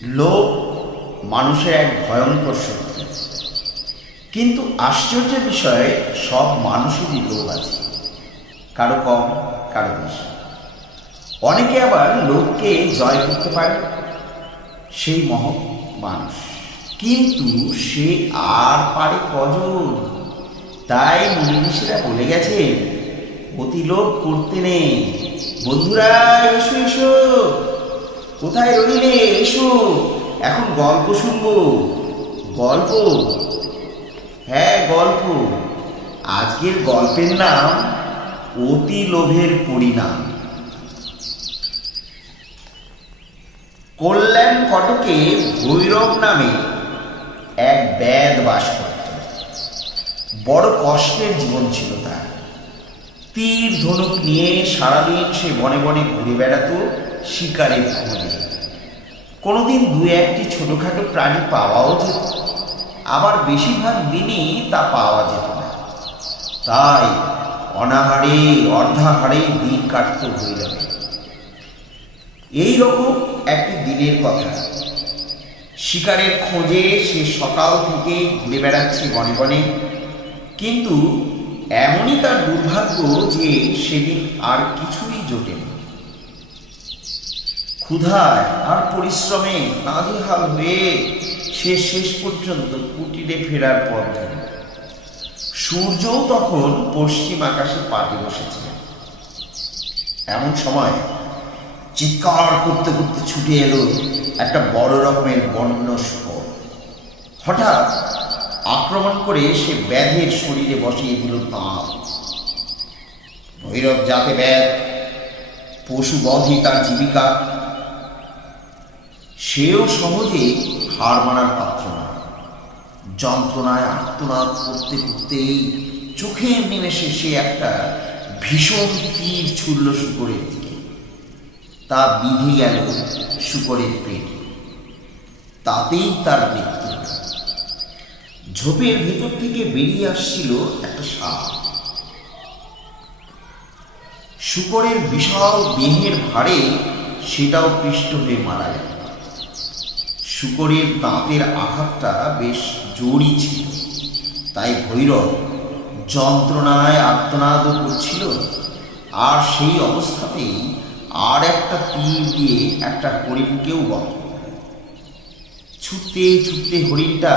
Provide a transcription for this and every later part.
লোভ মানুষের এক ভয়ঙ্কর শক্তি। কিন্তু আশ্চর্যের বিষয়, সব মানুষেরই লোভ আছে, কারো কম কারো বেশি। অনেকে আবার লোভকে জয় করতে পারে, সেই মহৎ মানুষ। কিন্তু সে আর পারে কজন? তাই মুনি ঋষিরা বলে গেছেন, অতি লোভ করতে নেই। বন্ধুরা, এসো এসো, কোথায় রইলে? এসো, এখন গল্প শুনবো। গল্প? হ্যাঁ, গল্প। আজকের গল্পের নাম অতি লোভের পরিণাম। কল্যাণ কটকে ভৈরব নামে এক ব্যাদ বাস করত। বড় কষ্টের জীবন ছিল তার। তীর ধনুক নিয়ে সারাদিন সে বনে বনে ঘুরে বেড়াতো শিকারের খোঁজে। কোনোদিন দু একটি ছোটখাটো প্রাণী পাওয়াও যেত, আবার বেশিরভাগ দিনই তা পাওয়া যেত না। তাই অনাহারে অর্ধাহারে দিন কাটত ভৈরবে। এইরকম একটি দিনের কথা। শিকারের খোঁজে সে সকাল থেকে ঘুরে বেড়াচ্ছে বনে বনে। কিন্তু এমনই তার দুর্ভাগ্য যে সেদিন আর কিছুই জোটেনি। ক্ষুধায় আর পরিশ্রমে নাজেহাল হয়ে সে শেষ পর্যন্ত কুটিরে ফেরার পথ ধরে। সূর্যও তখন পশ্চিম আকাশে পাটে বসেছে। এমন সময় চিৎকার করতে করতে ছুটে এলো একটা বড় রকমের বন্য শুকর। হঠাৎ আক্রমণ করে সে ব্যাধের শরীরে বসিয়ে দিল দাঁত। ভৈরব জাতে ব্যাধ, পশু বধই তার জীবিকা। সেও সহজে হার মানার পাত্র না। যন্ত্রণায় আর্তনাদ করতে করতেই চোখের নিমেষে সে একটা ভীষণ তীর ছুড়ল শুকরের দিকে। তা বিঁধে গেল শুকরের পেটে। তাতেই তার মৃত্যু। ঝোপের ভেতর থেকে বেরিয়ে আসছিল একটা সাপ। শুকরের বিশাল দেহের ভারে সেটাও পিষ্ট হয়ে মারা গেল। শুকরের দাঁতের আঘাতটা বেশ জোরই ছিল, তাই ভৈরব যন্ত্রণায় আর্তনাদও করছিল। আর সেই অবস্থাতেই আর একটা তীর দিয়ে একটা হরিণকেও বধ। ছুটতে ছুটতে হরিণটা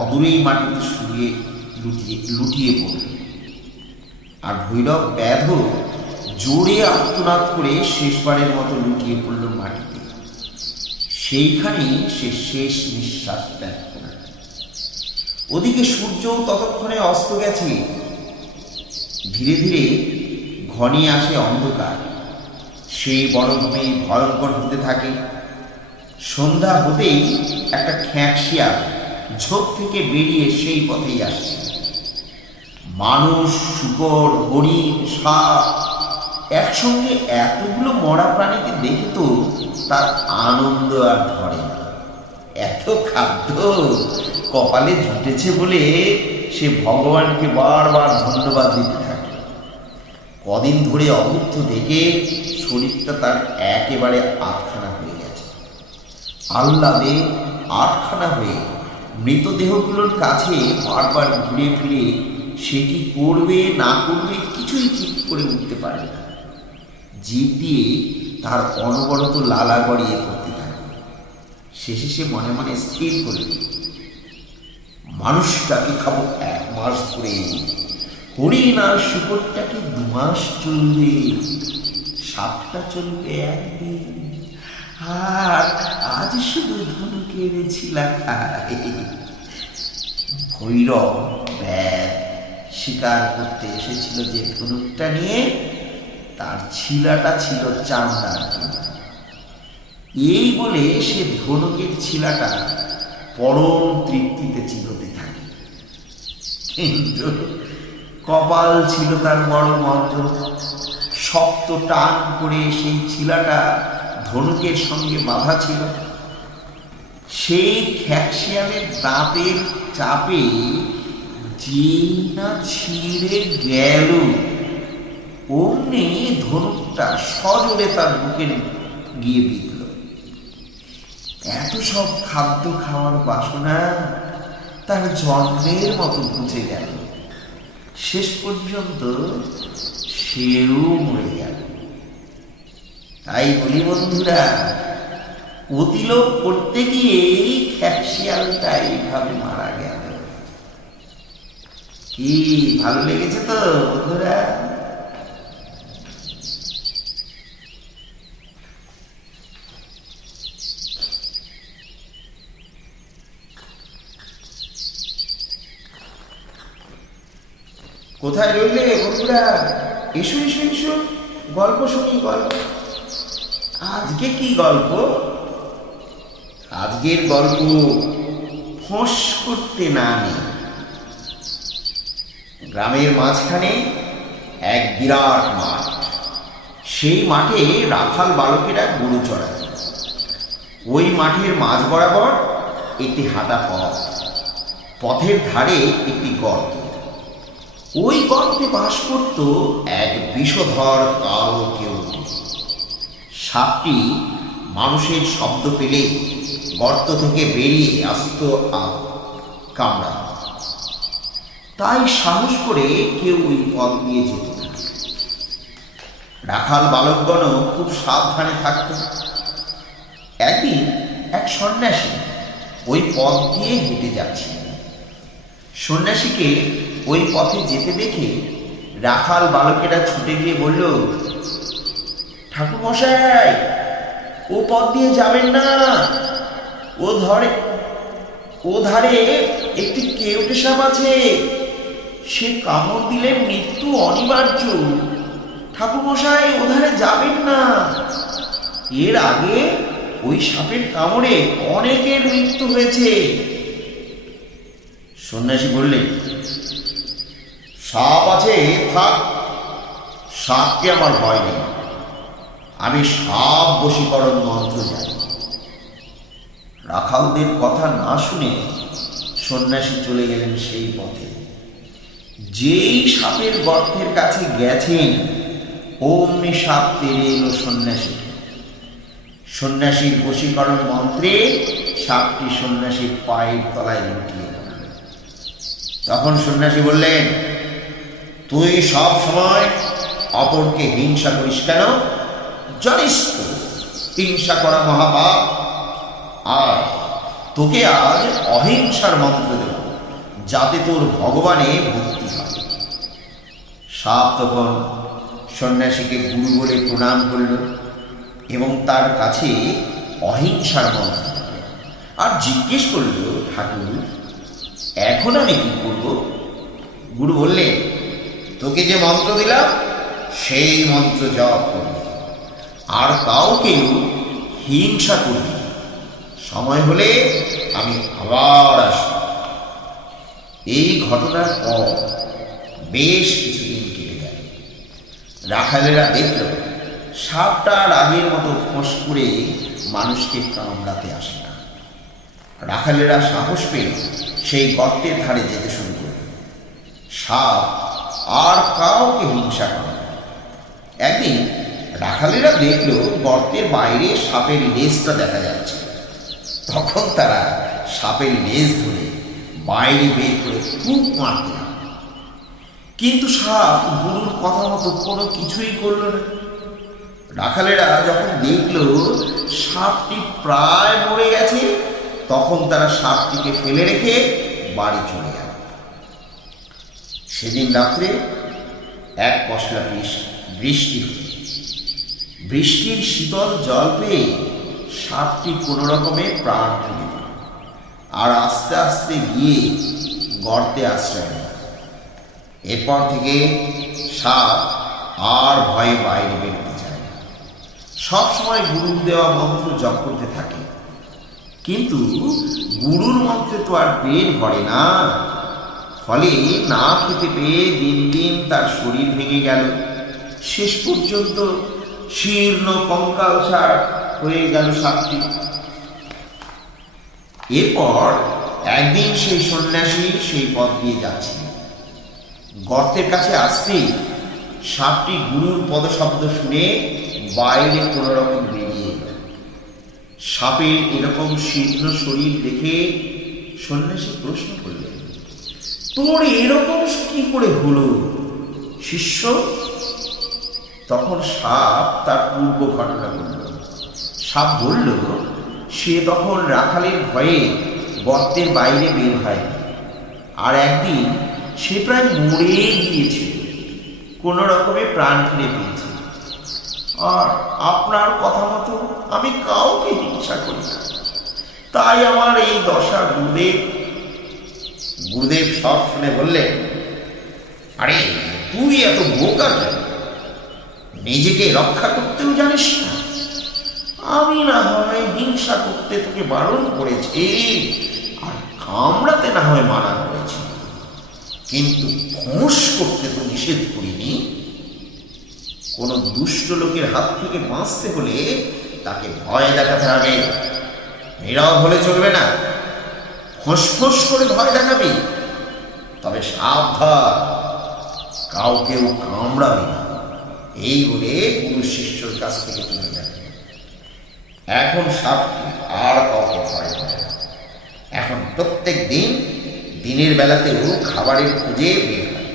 অদূরেই মাটিতে শুয়ে লুটিয়ে পড়ল। আর ভৈরব ব্যাধ জোরে আর্তনাদ করে শেষবারের মতো লুটিয়ে পড়ল মাটিতে। সেইখানেই সে শেষ নিঃশ্বাস ত্যাগ করল। ওদিকে সূর্য ততক্ষণে অস্ত গেছে। ধীরে ধীরে ঘনিয়ে আসে অন্ধকার। সেই বনভূমি ভয়ঙ্কর হতে থাকে। সন্ধ্যা হতেই একটা খ্যাঁকশিয়াল ঝোপ থেকে বেরিয়ে সেই পথেই আসছে। মানুষ, শুকর, হরিণ, সাপ একসঙ্গে এতগুলো মরা প্রাণীকে দেখে তো তার আনন্দ আর ধরে না। এত খাদ্য কপালে জুটেছে বলে সে ভগবানকে বারবার ধন্যবাদ দিতে থাকে। কদিন ধরে অবুদ্ধ দেখে শরীরটা তার একেবারে আটখানা হয়ে গেছে। আহ্লাদে আটখানা হয়ে মৃতদেহগুলোর কাছে বারবার ঘুরে ফিরে সে কি করবে না করবে কিছুই ঠিক করে উঠতে পারে না। জিভ দিয়ে তার অনবরত লালা গড়িয়ে পড়তে থাকে। শেষে সে মনে মনে স্থির করল, মানুষটাকে খাবো 1 মাস ধরে, হরিণ আর শুকরটাকে 2 মাস চলবে, সাপটা চলবে 1 দিন, আর আজ শুধু ধনুকের ছিলা খায়। ভৈরব ব্যাধ শিকার করতে এসেছিল যে ধনুকটা নিয়ে, তার ছিলাটা ছিল চামড়ার জন্য। এই বলে সে ধনুকের ছিলাটা পরম তৃপ্তিতে চিবোতে থাকে। কিন্তু কপাল ছিল তার বড় মন্দ। শক্ত টান করে সেই ছিলাটা ধনুকের সঙ্গে বাঁধা ছিল। সেই খ্যাঁকশিয়ালের দাঁতের চাপে যেই না ছিঁড়ে গেল, অমনি ধনুকটা সজোরে তার বুকে গিয়ে বিঁধল। এত সব খাদ্য খাওয়ার বাসনা তার জন্মের মতো বুঝে গেল। শেষ পর্যন্ত সেও মরে গেল। তাই বলি বন্ধুরা, অতিলোভ করতে গিয়ে খ্যাপশিয়ালটা এইভাবে মারা গেল। কি ভালো লেগেছে তো বন্ধুরা? কোথায় রইলে বন্ধুরা? এসো এসো এসো, গল্প শুনি, গল্প। আজকে কি গল্প? আজকের গল্প ফোঁস করতে না নেই। গ্রামের মাঝখানে এক বিরাট মাঠ। সেই মাঠে রাখাল বালকেরা গরু চড়াত। ওই মাঠের মাঝ বরাবর একটি হাঁটা পথ, পথের ধারে একটি গর্ত। ওই গর্তে বাস করত এক বিষধর কালো কেউটে। সাপটি মানুষের শব্দ পেলে গর্ত থেকে বেরিয়ে আসত কামড়া। তাই সাহস করে কেউ ওই পথ দিয়ে যেত না। রাখাল বালকগণ খুব সাবধানে থাকত। একদিন এক সন্ন্যাসী ওই পথ দিয়ে হেঁটে যাচ্ছে। সন্ন্যাসীকে ওই পথে যেতে দেখে রাখাল বালকেরা ছুটে গিয়ে বলল, ঠাকুর মশাই, ও পথ দিয়ে যাবেন না, ও ধারে একটি কেউটে সাপ আছে, সে কামড় দিলে মৃত্যু অনিবার্য। ঠাকুর মশাই, ও ধারে যাবেন না, এর আগে ওই সাপের কামড়ে অনেকের মৃত্যু হয়েছে। সন্ন্যাসী বললেন, সাপ আছে থাক, সাপকে আমার ভয় নেই, আমি সাপ বশীকরণ মন্ত্র জানি। রাখালদের কথা না শুনে সন্ন্যাসী চলে গেলেন সেই পথে। যেই সাপের গর্তের কাছে গেছেন, অমনি সাপ তেড়ে এলো সন্ন্যাসীকে। সন্ন্যাসীর বশীকরণ মন্ত্রে সাপটি সন্ন্যাসীর পায়ের তলায় লুটিয়ে গেল। তখন সন্ন্যাসী বললেন, তুই সব সময় অপরকে হিংসা করিস কেন? জানিস তো হিংসা করা মহাপাপ। আর তোকে আজ অহিংসার মন্ত্র দেব, যাতে তোর ভগবানে ভক্তি হয়। সাপ তখন সন্ন্যাসীকে গুরু বলে প্রণাম করল এবং তার কাছে অহিংসার মন্ত্র দিল। আর জিজ্ঞেস করল, ঠাকুর, এখন আমি কি করব? গুরু বললেন, তোকে যে মন্ত্র দিলাম সেই মন্ত্র জপ করবি, আর কাউকেও হিংসা করবি। সময় হলে আমি আবার আসব। এই ঘটনার পর বেশ কিছুদিন কেটে গেল। রাখালেরা দেখল সাপটা আর আগের মতো ফোঁস করে মানুষকে কামড়াতে আসে না। রাখালেরা সাহস পেয়ে সেই গর্তের ধারে যেতে শুরু করল। সাপ আর কাউকে হিংসা করে না। একদিন রাখালেরা দেখল গর্তের বাইরে সাপের লেজটা দেখা যাচ্ছে। তখন তারা সাপের লেজ ধরে বাইরে বের করে খুব মারতে লাগল। কিন্তু সাপ গুরুর কথা মতো কোনো কিছুই করল না। রাখালেরা যখন দেখল সাপটি প্রায় মরে গেছে, তখন তারা সাপটিকে ফেলে রেখে বাড়ি চলে গেল। সেদিন রাত্রে এক পশলা বৃষ্টি হল। বৃষ্টির শীতল জল পেয়ে সাপটি কোনো রকমে প্রাণ ফিরে দিল, আর আস্তে আস্তে গিয়ে গর্তে আশ্রয় নেয়। এরপর থেকে সাপ আর ভয়ে বাইরে বেরোতে চায় না। সবসময় গুরুর দেওয়া মন্ত্র জপ করতে থাকে, কিন্তু গুরুর মন্ত্রে তো আর পেট ভরে না। ফলে না খেতে পেয়ে দিন দিন তার শরীর ভেঙে গেল। শেষ পর্যন্ত শীর্ণ কঙ্কালসার হয়ে গেল সাপটি। এরপর একদিন সেই সন্ন্যাসী সেই পথ দিয়ে যাচ্ছে। গর্তের কাছে আসতেই সাপটি গুরুর পদশব্দ শুনে বাইরে কোনো রকম বেরিয়ে এল। সাপের এরকম শীর্ণ শরীর দেখে সন্ন্যাসী প্রশ্ন করলেন, তোর এরকম কি করে হলো শিষ্য? তখন সাপ তার পূর্ব ঘটনা বলল। সাপ বলল, সে তখন রাখালের ভয়ে গর্তের বাইরে বের হয়, আর একদিন সে প্রায় মরে গিয়েছিল, কোনো রকমে প্রাণ ফিরে পেয়েছে। আর আপনার কথা মতো আমি কাউকে হিংসা করি না, তাই আমার এই দশা। গুরুদেব সব শুনে বললেন, আরে তুই এত বোকা কেন? নিজেকে রক্ষা করতেও জানিস না। আমি না হয় হিংসা করতে তোকে বারণ করেছি, আর কামড়াতে না হয় মানা করেছি, কিন্তু ফোঁস করতে তো নিষেধ করিনি। কোন দুষ্ট লোকের হাত থেকে বাঁচতে হলে তাকে ভয় দেখাতে হবে, নীরব হলে চলবে না। ফোঁস করে ভয় দেখাবি, তবে সাবধান, কাউকেও কামড়াবি না। এই বলে গুরু শিষ্যর কাছ থেকে চলে গেল। এখন সাপটি আর কাউকে ভয় করে না। এখন প্রত্যেক দিনের বেলাতেও খাবারের খুঁজে বের হয়।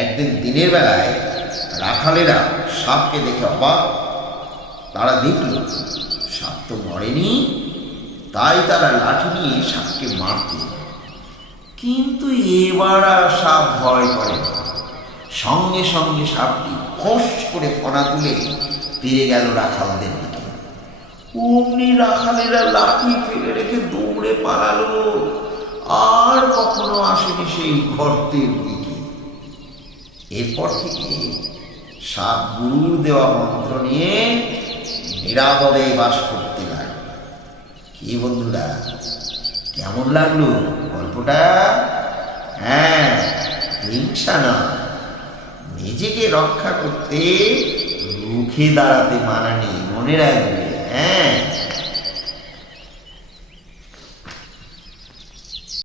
একদিন দিনের বেলায় রাখালেরা সাপকে দেখে অবাক। তারা দেখল সাপ তো মরেনি, তাই তারা লাঠি নিয়ে সাপকে মারতে। কিন্তু এবার আর সাপ ভয় করে না। সঙ্গে সঙ্গে সাপটি ফোঁস করে ফনা তুলে ফিরে গেল রাখালদের দিকে। অমনি রাখালেরা লাঠি ফেলে রেখে দৌড়ে পালালো, আর কখনো আসেনি সেই গর্তের দিকে। এরপর থেকে সাপ গুরুর দেওয়া মন্ত্র নিয়ে নিরাপদে বাস করতে লাগলো। কি বন্ধুরা, কেমন লাগলো গল্পটা? হ্যাঁ, হিংসা না, নিজেকে রক্ষা করতে রুখে দাঁড়াতে মানা নেই, মনে রাখবে। হ্যাঁ।